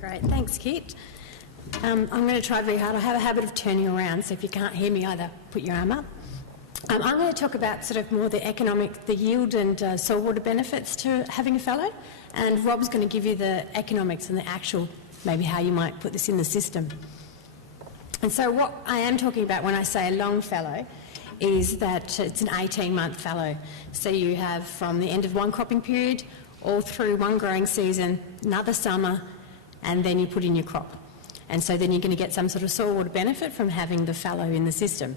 Great, thanks Kit. I'm going to try very hard. I have a habit of turning around, so if you can't hear me either, put your arm up. I'm going to talk about sort of more the yield and soil water benefits to having a fallow, and Rob's going to give you the economics and the actual, maybe how you might put this in the system. And so what I am talking about when I say a long fallow is that it's an 18-month fallow. So you have from the end of one cropping period all through one growing season, another summer, and then you put in your crop. And so then you're going to get some sort of soil water benefit from having the fallow in the system.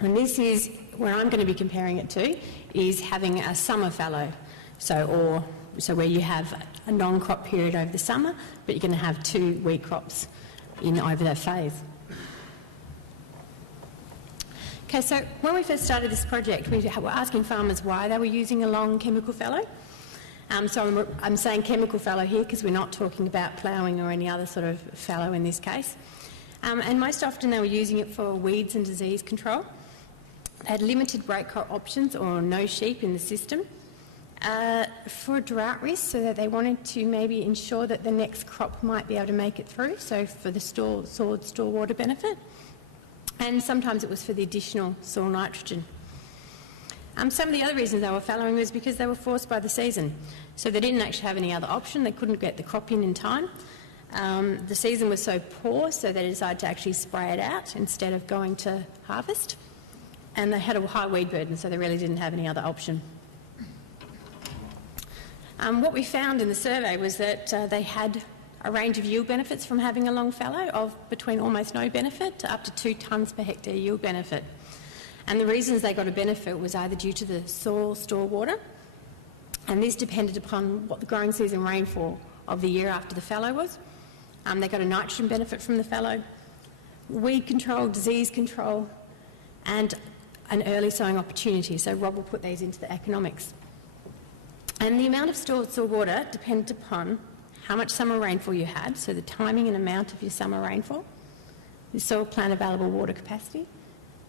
And this is where I'm going to be comparing it to, is having a summer fallow. So where you have a non-crop period over the summer, but you're going to have 2 wheat crops over that phase. Okay, so when we first started this project, we were asking farmers why they were using a long chemical fallow. So I'm saying chemical fallow here because we're not talking about ploughing or any other sort of fallow in this case. And most often they were using it for weeds and disease control. They had limited break crop options or no sheep in the system. For drought risk, so that they wanted to maybe ensure that the next crop might be able to make it through, so for the store water benefit. And sometimes it was for the additional soil nitrogen. Some of the other reasons they were fallowing was because they were forced by the season. So they didn't actually have any other option. They couldn't get the crop in time. The season was so poor, so they decided to actually spray it out instead of going to harvest. And they had a high weed burden, so they really didn't have any other option. What we found in the survey was that they had a range of yield benefits from having a long fallow of between almost no benefit to up to 2 tonnes per hectare yield benefit. And the reasons they got a benefit was either due to the soil store water, and this depended upon what the growing season rainfall of the year after the fallow was. They got a nitrogen benefit from the fallow, weed control, disease control, and an early sowing opportunity. So Rob will put these into the economics. And the amount of stored soil water depended upon how much summer rainfall you had, so the timing and amount of your summer rainfall, the soil plant available water capacity,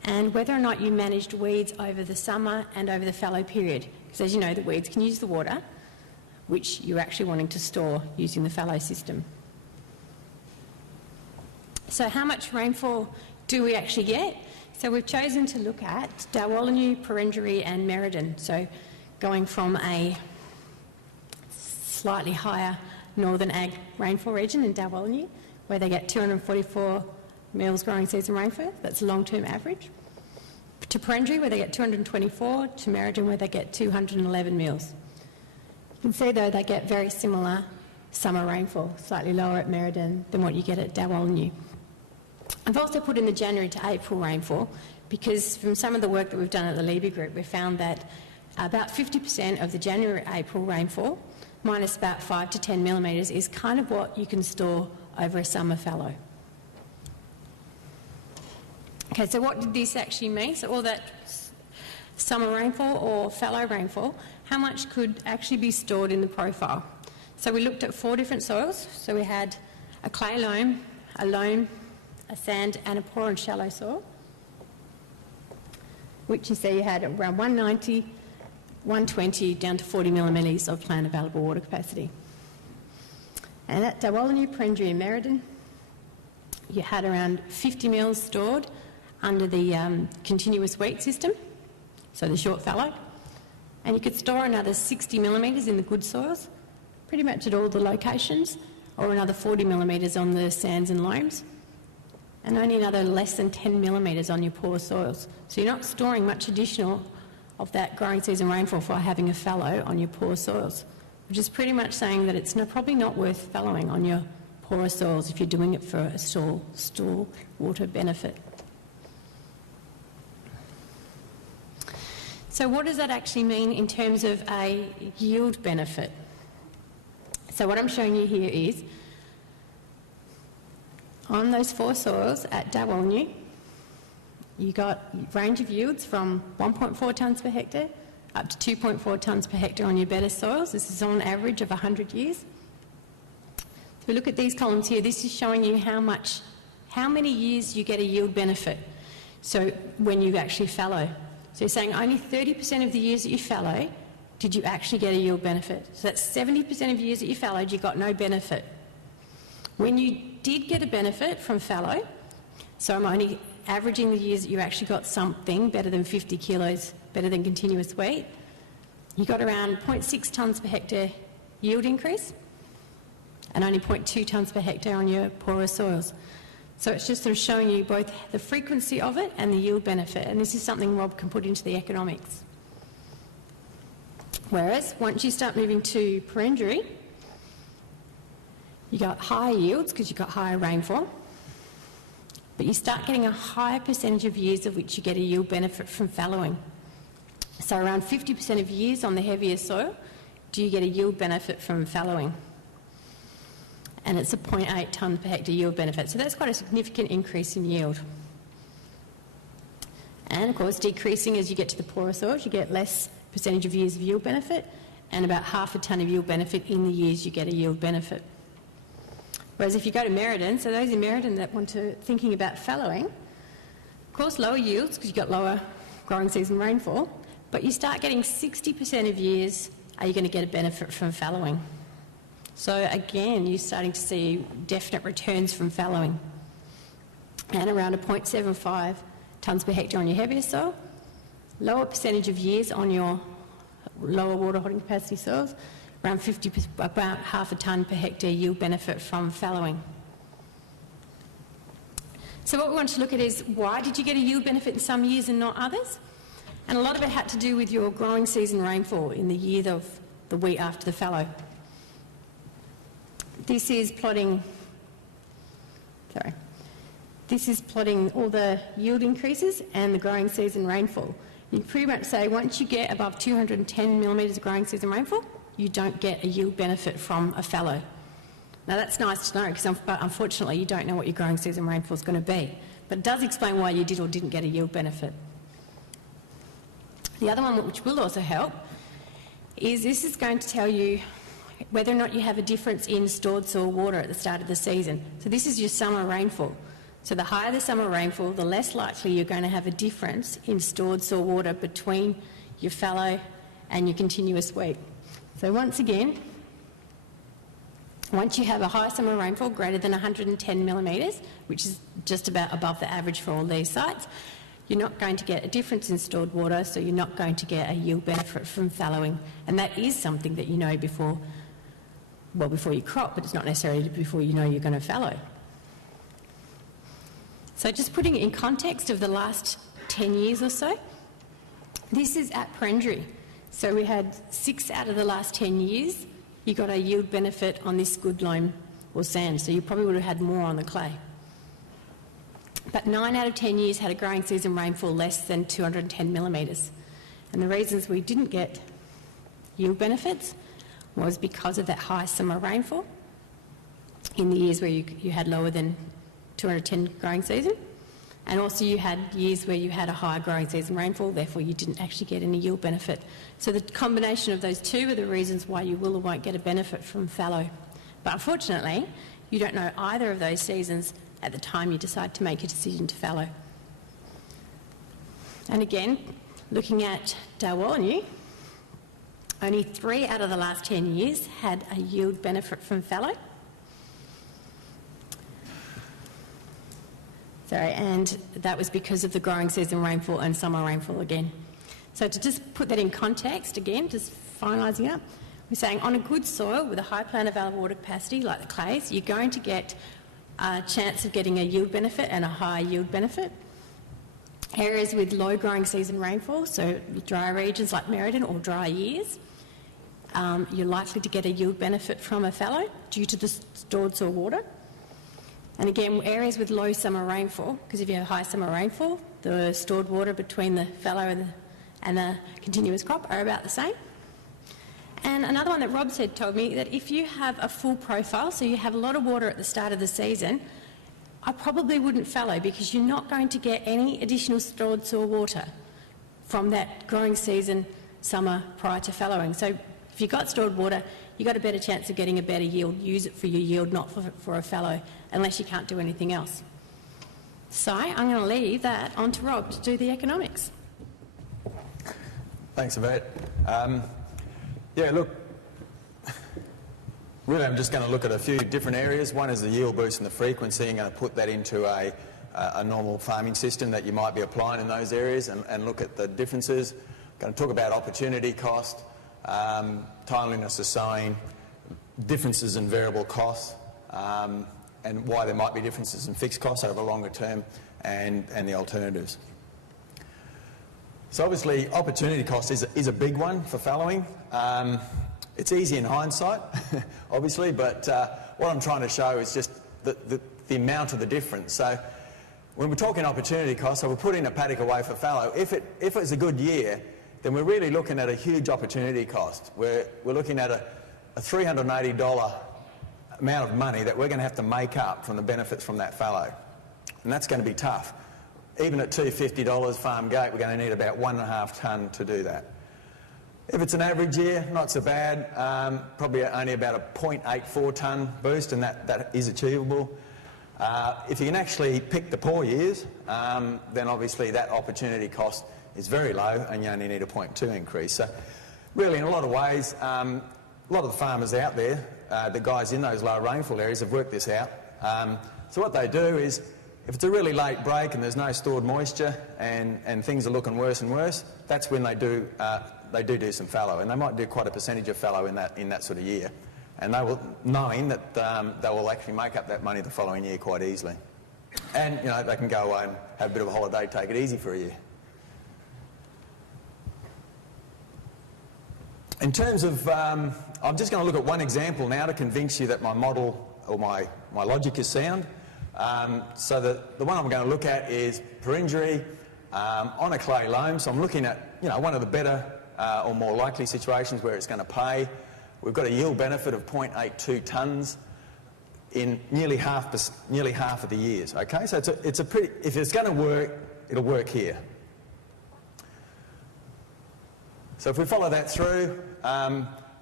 and whether or not you managed weeds over the summer and over the fallow period. Because as you know, the weeds can use the water, which you're actually wanting to store using the fallow system. So how much rainfall do we actually get? So we've chosen to look at Dalwallinu, Perenjori and Merredin. So going from a slightly higher northern ag rainfall region in Dalwallinu, where they get 244 mils growing season rainfall, that's long-term average, to Perenjori where they get 224, to Merredin where they get 211 mils. You can see though they get very similar summer rainfall, slightly lower at Merredin than what you get at Dalwallinu. I've also put in the January to April rainfall because from some of the work that we've done at the Libby Group, we've found that about 50% of the January-April rainfall, minus about 5 to 10 millimetres, is kind of what you can store over a summer fallow. Okay, so what did this actually mean? So all that summer rainfall or fallow rainfall, how much could actually be stored in the profile? So we looked at 4 different soils. So we had a clay loam, a sand and a poor and shallow soil, which you see you had around 190, 120 down to 40 millimetres of plant available water capacity. And at Dalwallinu, Perenjori and Merredin, you had around 50 mils stored under the continuous wheat system, so the short fallow, and you could store another 60 millimetres in the good soils, pretty much at all the locations, or another 40 millimetres on the sands and loams, and only another less than 10 millimetres on your poor soils. So you're not storing much additional of that growing season rainfall for having a fallow on your poor soils, which is pretty much saying that it's probably not worth fallowing on your poorer soils if you're doing it for a store water benefit. So what does that actually mean in terms of a yield benefit? So what I'm showing you here is on those 4 soils at Dalwallinu, you got a range of yields from 1.4 tonnes per hectare up to 2.4 tonnes per hectare on your better soils. This is on average of 100 years. If we look at these columns here, this is showing you how many years you get a yield benefit. So when you actually fallow. So you're saying only 30% of the years that you fallow did you actually get a yield benefit. So that's 70% of years that you fallowed, you got no benefit. When you did get a benefit from fallow, so I'm only averaging the years that you actually got something better than 50 kilos, better than continuous wheat, you got around 0.6 tonnes per hectare yield increase and only 0.2 tonnes per hectare on your poorer soils. So it's just sort of showing you both the frequency of it and the yield benefit, and this is something Rob can put into the economics. Whereas once you start moving to Perenjori, you got higher yields because you've got higher rainfall, but you start getting a higher percentage of years of which you get a yield benefit from fallowing. So around 50% of years on the heavier soil do you get a yield benefit from fallowing. And it's a 0.8 tonne per hectare yield benefit. So that's quite a significant increase in yield. And of course, decreasing as you get to the poorer soils, you get less percentage of years of yield benefit and about half a tonne of yield benefit in the years you get a yield benefit. Whereas if you go to Merredin, so those in Merredin that want to thinking about fallowing, of course lower yields because you've got lower growing season rainfall, but you start getting 60% of years are you going to get a benefit from fallowing. So again, you're starting to see definite returns from fallowing. And around a 0.75 tonnes per hectare on your heavier soil, lower percentage of years on your lower water holding capacity soils, around about half a tonne per hectare yield benefit from fallowing. So what we want to look at is why did you get a yield benefit in some years and not others? And a lot of it had to do with your growing season rainfall in the year of the wheat after the fallow. This is plotting all the yield increases and the growing season rainfall. You can pretty much say once you get above 210 millimetres of growing season rainfall, you don't get a yield benefit from a fallow. Now that's nice to know because unfortunately you don't know what your growing season rainfall is going to be, but it does explain why you did or didn't get a yield benefit. The other one which will also help is this is going to tell you whether or not you have a difference in stored soil water at the start of the season. So this is your summer rainfall. So the higher the summer rainfall, the less likely you're going to have a difference in stored soil water between your fallow and your continuous wheat. So once again, once you have a high summer rainfall greater than 110 millimetres, which is just about above the average for all these sites, you're not going to get a difference in stored water, so you're not going to get a yield benefit from fallowing. And that is something that you know before you crop, but it's not necessarily before you know you're going to fallow. So just putting it in context of the last 10 years or so, this is at Perenjori. So we had 6 out of the last 10 years, you got a yield benefit on this good loam or sand, so you probably would have had more on the clay. But 9 out of 10 years had a growing season rainfall less than 210 millimetres. And the reasons we didn't get yield benefits was because of that high summer rainfall in the years where you had lower than 210 growing season, and also you had years where you had a higher growing season rainfall, therefore you didn't actually get any yield benefit. So the combination of those two are the reasons why you will or won't get a benefit from fallow. But unfortunately, you don't know either of those seasons at the time you decide to make a decision to fallow. And again, looking at Dalwallinu, only 3 out of the last 10 years had a yield benefit from fallow. And that was because of the growing season rainfall and summer rainfall again. So to just put that in context again, just finalising up, we're saying on a good soil with a high plant available water capacity like the clays, you're going to get a chance of getting a yield benefit and a high yield benefit. Areas with low growing season rainfall, so dry regions like Merredin or dry years, you're likely to get a yield benefit from a fallow due to the stored soil water. And again, areas with low summer rainfall, because if you have high summer rainfall, the stored water between the fallow and the continuous crop are about the same. And another one that Rob said told me that if you have a full profile, so you have a lot of water at the start of the season, I probably wouldn't fallow because you're not going to get any additional stored soil water from that growing season summer prior to fallowing. So if you've got stored water, you've got a better chance of getting a better yield. Use it for your yield, not for a fallow, unless you can't do anything else. So I'm going to leave that on to Rob to do the economics. Thanks, Yvette. Yeah, look, Really, I'm just going to look at a few different areas. One is the yield boost and the frequency. I'm going to put that into a normal farming system that you might be applying in those areas and look at the differences. I'm going to talk about opportunity cost, timeliness of sowing, differences in variable costs, and why there might be differences in fixed costs over longer term, and the alternatives. So obviously opportunity cost is a big one for fallowing. It's easy in hindsight, obviously, but what I'm trying to show is just the amount of the difference. So when we're talking opportunity cost, so we're putting a paddock away for fallow. If it's a good year, then we're really looking at a huge opportunity cost. We're looking at a $380 amount of money that we're going to have to make up from the benefits from that fallow. And that's going to be tough. Even at $250 farm gate, we're going to need about 1.5 tonne to do that. If it's an average year, not so bad, probably only about a 0.84 tonne boost, and that is achievable. If you can actually pick the poor years, then obviously that opportunity cost is very low and you only need a 0.2 increase. So really in a lot of ways, a lot of the farmers out there, the guys in those low rainfall areas have worked this out. So what they do is, if it's a really late break and there's no stored moisture and things are looking worse and worse, that's when they do some fallow, and they might do quite a percentage of fallow in that sort of year, and they will, knowing that they will actually make up that money the following year quite easily, and you know they can go away and have a bit of a holiday, take it easy for a year. In terms of, I'm just going to look at one example now to convince you that my model or my logic is sound. So the one I'm going to look at is Perenjori on a clay loam. So I'm looking at one of the better or more likely situations where it's going to pay. We've got a yield benefit of 0.82 tonnes in nearly half of the years. Okay, so it's a pretty. If it's going to work, it'll work here. So if we follow that through,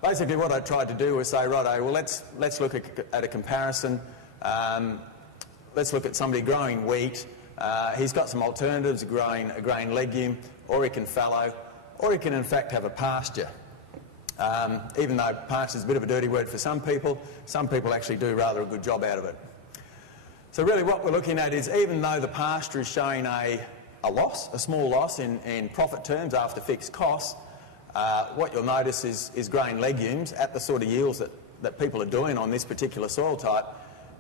basically what I tried to do was say, righto, well let's look at a comparison. Let's look at somebody growing wheat. He's got some alternatives, growing a grain legume, or he can fallow, or he can in fact have a pasture. Even though pasture is a bit of a dirty word for some people actually do rather a good job out of it. So really what we're looking at is, even though the pasture is showing a loss, a small loss in profit terms after fixed costs, what you'll notice is grain legumes at the sort of yields that people are doing on this particular soil type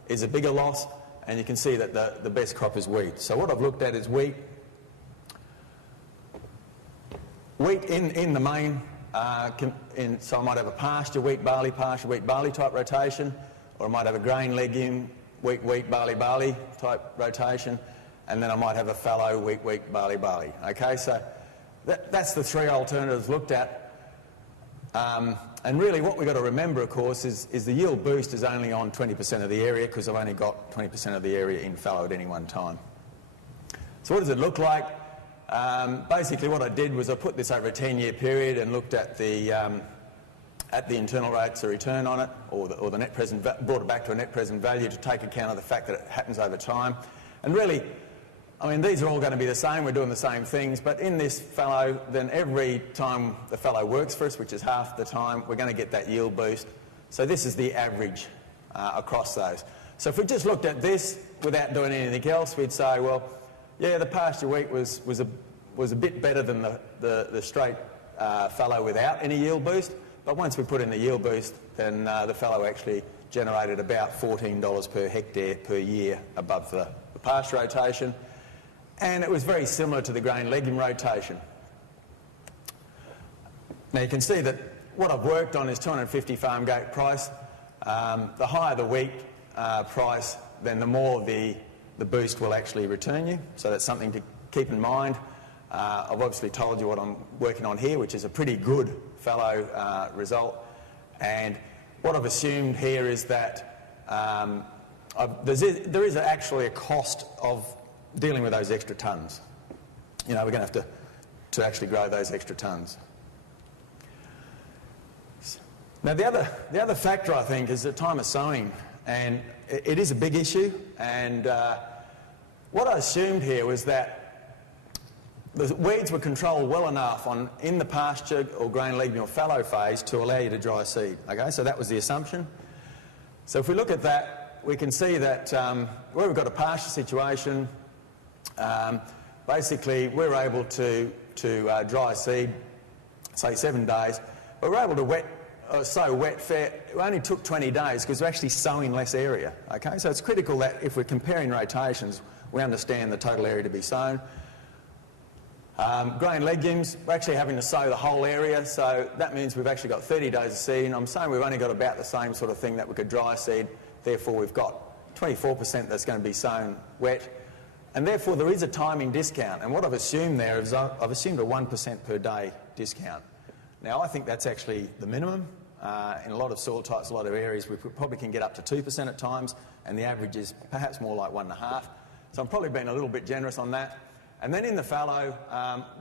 is a bigger loss, and you can see that the best crop is wheat. So what I've looked at is wheat. Wheat in the main, so I might have a pasture, wheat, barley type rotation, or I might have a grain legume, wheat, barley type rotation, and then I might have a fallow, wheat, barley. Okay, so that's the three alternatives looked at. And really what we've got to remember, of course, is the yield boost is only on 20% of the area, because I've only got 20% of the area in fallow at any one time. So what does it look like? Basically what I did was I put this over a 10-year period and looked at the internal rates of return on it, or the net present, brought it back to a net present value to take account of the fact that it happens over time. And really, I mean, these are all going to be the same, we're doing the same things, but in this fallow, then every time the fallow works for us, which is half the time, we're going to get that yield boost. So this is the average across those. So if we just looked at this without doing anything else, we'd say, well, yeah, the pasture wheat was a bit better than the straight fallow without any yield boost, but once we put in the yield boost, then the fallow actually generated about $14 per hectare per year above the pasture rotation. And it was very similar to the grain legume rotation. Now you can see that what I've worked on is 250 farm gate price. The higher the wheat price, then the more the boost will actually return you. So that's something to keep in mind. I've obviously told you what I'm working on here, which is a pretty good fallow result. And what I've assumed here is that there is actually a cost of dealing with those extra tonnes. We're going to have to actually grow those extra tonnes. Now the other factor, I think, is the time of sowing, and it is a big issue. And what I assumed here was that the weeds were controlled well enough in the pasture or grain legume or fallow phase to allow you to dry seed. Okay, so that was the assumption. So if we look at that, we can see that where we've got a pasture situation, basically we're able to dry seed, say 7 days, but we're able to sow wet fair. It only took 20 days because we're actually sowing less area. Okay, so it's critical that if we're comparing rotations, we understand the total area to be sown. Grain legumes, we're actually having to sow the whole area, so that means we've actually got 30 days of seed. I'm saying we've only got about the same sort of thing that we could dry seed, therefore we've got 24% that's going to be sown wet, and therefore there is a timing discount. And what I've assumed there is I've assumed a 1% per day discount. Now I think that's actually the minimum. In a lot of soil types, a lot of areas, we probably can get up to 2% at times, and the average is perhaps more like 1.5%. So I'm probably being a little bit generous on that. And then in the fallow,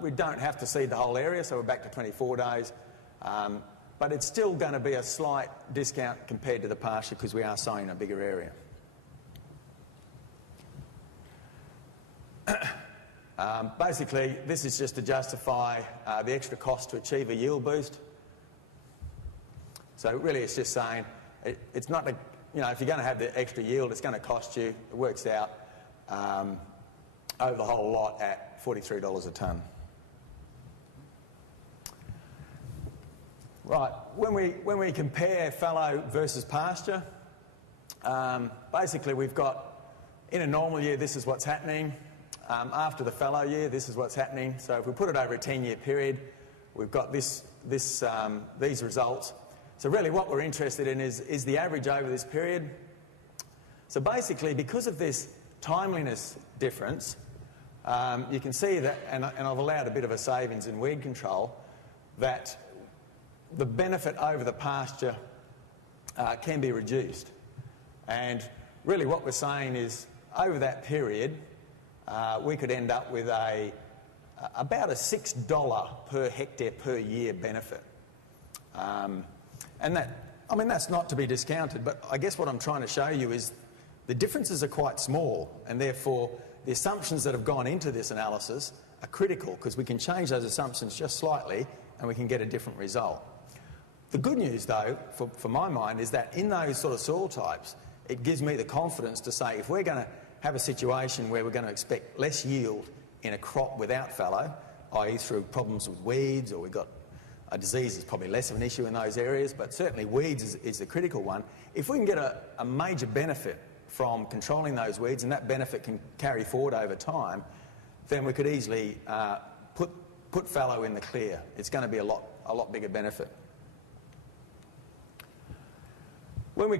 we don't have to seed the whole area, so we're back to 24 days. But it's still going to be a slight discount compared to the pasture because we are sowing a bigger area. Basically, this is just to justify the extra cost to achieve a yield boost. So really it's just saying it's not, if you're going to have the extra yield, it's going to cost you. It works out over the whole lot at $43 a tonne. Right, when we compare fallow versus pasture, basically we've got, in a normal year, this is what's happening. After the fallow year, this is what's happening. So if we put it over a 10-year period, we've got these results. So really what we're interested in is the average over this period. So basically, because of this timeliness difference, you can see that, and I've allowed a bit of a savings in weed control, that the benefit over the pasture can be reduced. And really what we're saying is over that period, we could end up with about a $6 per hectare per year benefit. And that's not to be discounted, but I guess what I'm trying to show you is the differences are quite small, and therefore the assumptions that have gone into this analysis are critical because we can change those assumptions just slightly and we can get a different result. The good news, though, for my mind, is that in those sort of soil types, it gives me the confidence to say if we're going to have a situation where we're going to expect less yield in a crop without fallow, i.e. through problems with weeds, or we've got a disease is probably less of an issue in those areas, but certainly weeds is the critical one. If we can get a major benefit from controlling those weeds, and that benefit can carry forward over time, then we could easily put fallow in the clear. It's going to be a lot bigger benefit. When we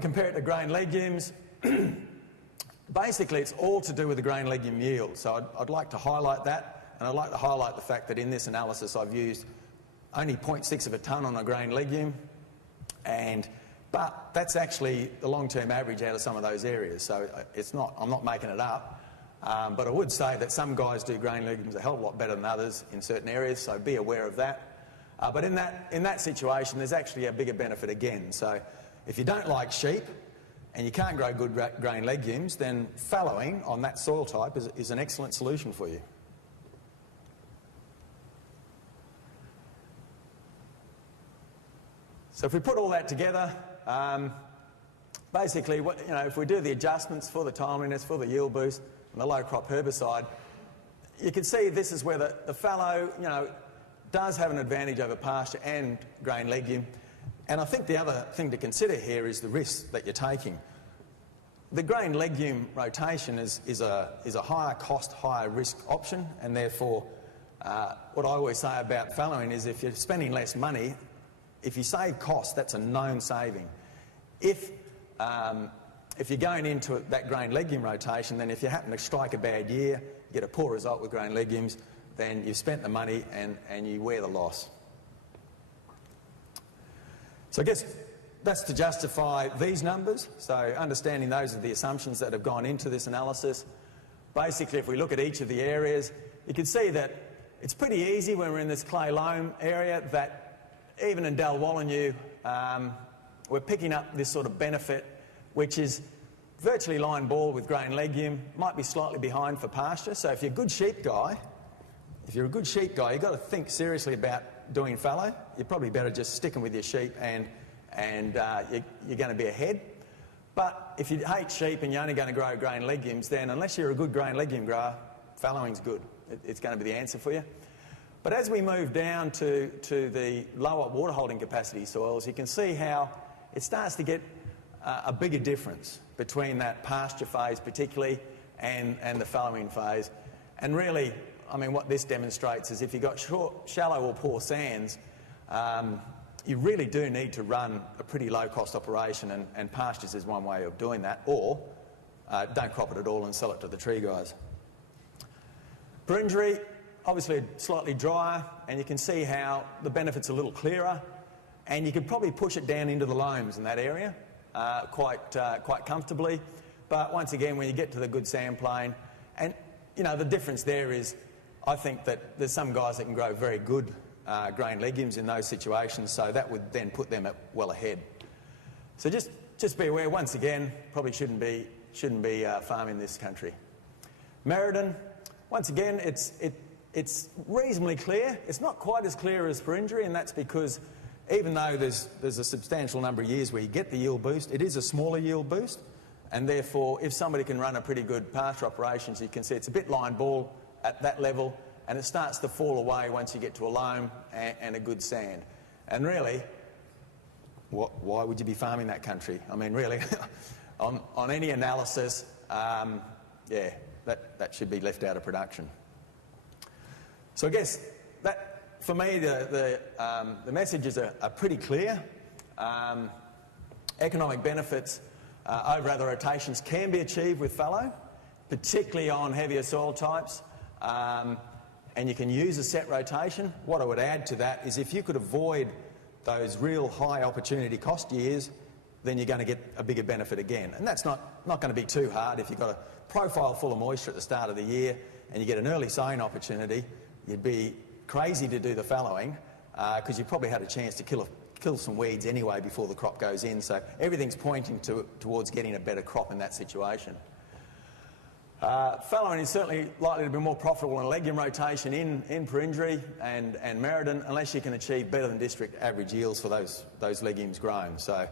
compare it to grain legumes, basically it's all to do with the grain legume yield. So I'd like to highlight that, and I'd like to highlight the fact that in this analysis I've used only 0.6 of a tonne on a grain legume, but that's actually the long-term average out of some of those areas. So I'm not making it up, but I would say that some guys do grain legumes a hell of a lot better than others in certain areas, so be aware of that. But in that situation, there's actually a bigger benefit again. So if you don't like sheep and you can't grow good grain legumes, then fallowing on that soil type is an excellent solution for you. So if we put all that together, basically, if we do the adjustments for the timeliness, for the yield boost, and the low crop herbicide, you can see this is where the fallow, does have an advantage over pasture and grain legume. And I think the other thing to consider here is the risk that you're taking. The grain legume rotation is a higher cost, higher risk option, and therefore, what I always say about fallowing is if you're spending less money, if you save costs, that's a known saving. If you're going into that grain legume rotation, then if you happen to strike a bad year, you get a poor result with grain legumes, then you've spent the money and you wear the loss. So I guess that's to justify these numbers. So understanding those are the assumptions that have gone into this analysis. Basically, if we look at each of the areas, you can see that it's pretty easy when we're in this clay loam area that even in Dalwallinu, we're picking up this sort of benefit, which is virtually line ball with grain legume, might be slightly behind for pasture. So if you're a good sheep guy, you've got to think seriously about doing fallow. You're probably better just sticking with your sheep and you're going to be ahead. But if you hate sheep and you're only going to grow grain legumes, then unless you're a good grain legume grower, fallowing's good. It's going to be the answer for you. But as we move down to the lower water holding capacity soils, you can see how it starts to get a bigger difference between that pasture phase particularly and the fallowing phase. And really, I mean, what this demonstrates is if you've got shallow or poor sands, you really do need to run a pretty low-cost operation, and pastures is one way of doing that, or don't crop it at all and sell it to the tree guys. Perenjori, obviously slightly drier, and you can see how the benefit's a little clearer, and you could probably push it down into the loams in that area quite comfortably. But once again, when you get to the good sand plain, and you know, the difference there is, I think that there's some guys that can grow very good grain legumes in those situations, so that would then put them well ahead. So just be aware, once again, probably shouldn't be farming this country. Merredin, once again, it's reasonably clear. It's not quite as clear as Perenjori, and that's because even though there's a substantial number of years where you get the yield boost, it is a smaller yield boost, and therefore if somebody can run a pretty good pasture operations, you can see it's a bit line ball at that level, and it starts to fall away once you get to a loam and a good sand. And really, why would you be farming that country? I mean, really, on any analysis, yeah, that should be left out of production. So I guess that, for me, the messages are pretty clear. Economic benefits over other rotations can be achieved with fallow, particularly on heavier soil types, and you can use a set rotation. What I would add to that is if you could avoid those real high opportunity cost years, then you're going to get a bigger benefit again. And that's not going to be too hard. If you've got a profile full of moisture at the start of the year and you get an early sowing opportunity, you'd be crazy to do the fallowing because you probably had a chance to kill some weeds anyway before the crop goes in. So everything's pointing towards getting a better crop in that situation. Fallowing is certainly likely to be more profitable in a legume rotation in Perenjori and Merredin, unless you can achieve better than district average yields for those legumes grown. So,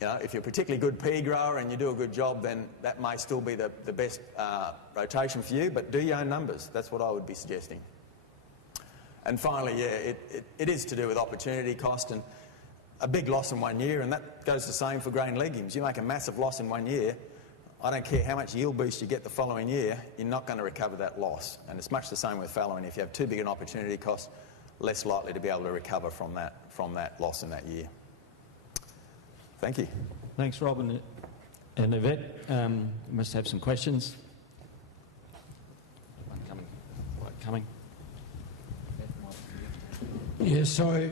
you know, if you're a particularly good pea grower and you do a good job, then that may still be the best rotation for you, but do your own numbers. That's what I would be suggesting. And finally, yeah, it is to do with opportunity cost and a big loss in 1 year, and that goes the same for grain legumes. You make a massive loss in 1 year, I don't care how much yield boost you get the following year, you're not going to recover that loss. And it's much the same with fallowing. If you have too big an opportunity cost, less likely to be able to recover from that loss in that year. Thank you. Thanks, Rob and Yvette. You must have some questions. One coming. Yeah, so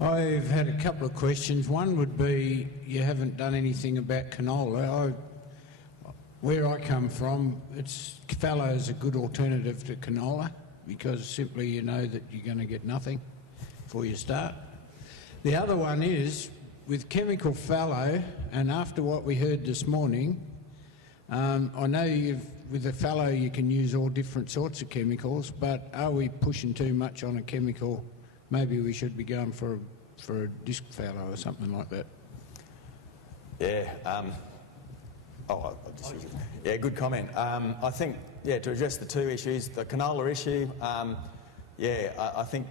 I've had a couple of questions. One would be, you haven't done anything about canola. Where I come from, fallow is a good alternative to canola because simply you know that you're going to get nothing before you start. The other one is, with chemical fallow, and after what we heard this morning, I know with the fallow you can use all different sorts of chemicals, but are we pushing too much on a chemical? Maybe we should be going for a disc fallow or something like that. Yeah. Yeah, good comment. I think, yeah, to address the two issues, the canola issue, I think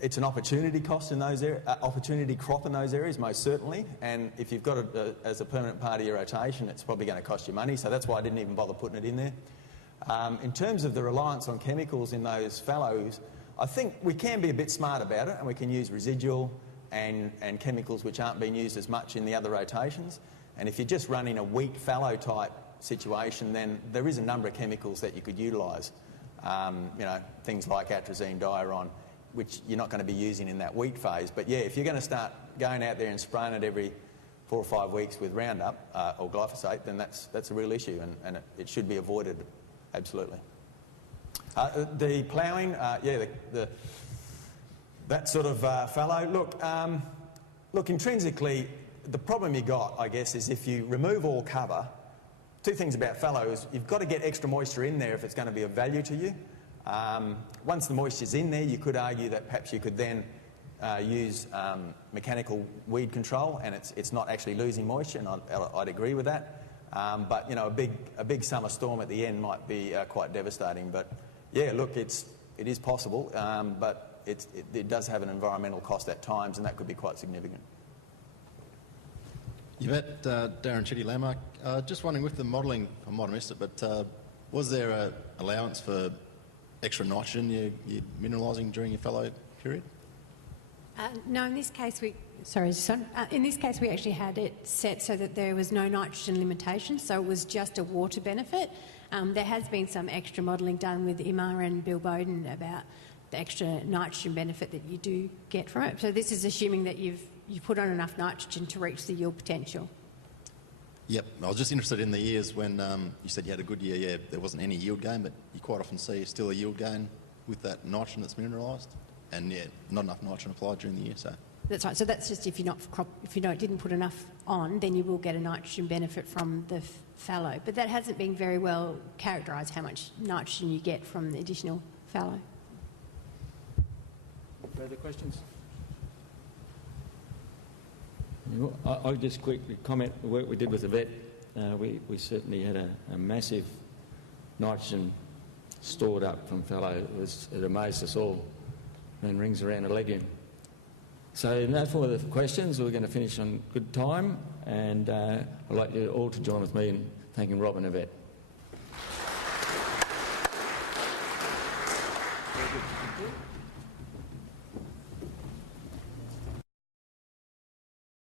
it's an opportunity cost in those opportunity crop in those areas, most certainly. And if you've got it as a permanent part of your rotation, it's probably going to cost you money. So that's why I didn't even bother putting it in there. In terms of the reliance on chemicals in those fallows, I think we can be a bit smart about it, and we can use residual and chemicals which aren't being used as much in the other rotations. And if you're just running a wheat fallow type situation, then there is a number of chemicals that you could utilise. You know, things like atrazine, diaron, which you're not going to be using in that wheat phase. But yeah, if you're going to start going out there and spraying it every 4 or 5 weeks with Roundup or glyphosate, then that's a real issue, and it should be avoided, absolutely. The ploughing, that sort of fallow. Look, intrinsically, the problem you got, I guess, is if you remove all cover, two things about fallow is you've got to get extra moisture in there if it's going to be of value to you. Once the moisture's in there, you could argue that perhaps you could then use mechanical weed control, and it's not actually losing moisture, and I'd agree with that. But you know, a big summer storm at the end might be quite devastating. But yeah, look, it is possible, but it does have an environmental cost at times, and that could be quite significant. Yvette, Darren Chitty Landmark. Just wondering, with the modelling, I might have missed it, but was there an allowance for extra nitrogen you're mineralising during your fallow period? No, in this case in this case we actually had it set so that there was no nitrogen limitation, so it was just a water benefit. There has been some extra modelling done with Imar and Bill Bowden about the extra nitrogen benefit that you do get from it. So this is assuming that you've put on enough nitrogen to reach the yield potential. Yep, I was just interested in the years when you said you had a good year. Yeah, there wasn't any yield gain, but you quite often see still a yield gain with that nitrogen that's mineralised, and yeah, not enough nitrogen applied during the year. So that's right. So that's just if you didn't put enough on, then you will get a nitrogen benefit from the fallow. But that hasn't been very well characterised, how much nitrogen you get from the additional fallow. Further questions? I'll just quickly comment the work we did with Yvette. We certainly had a massive nitrogen stored up from fallow. It amazed us all, and rings around a legume. So no further questions. We're going to finish on good time, and I'd like you all to join with me in thanking Rob and Yvette. Very good.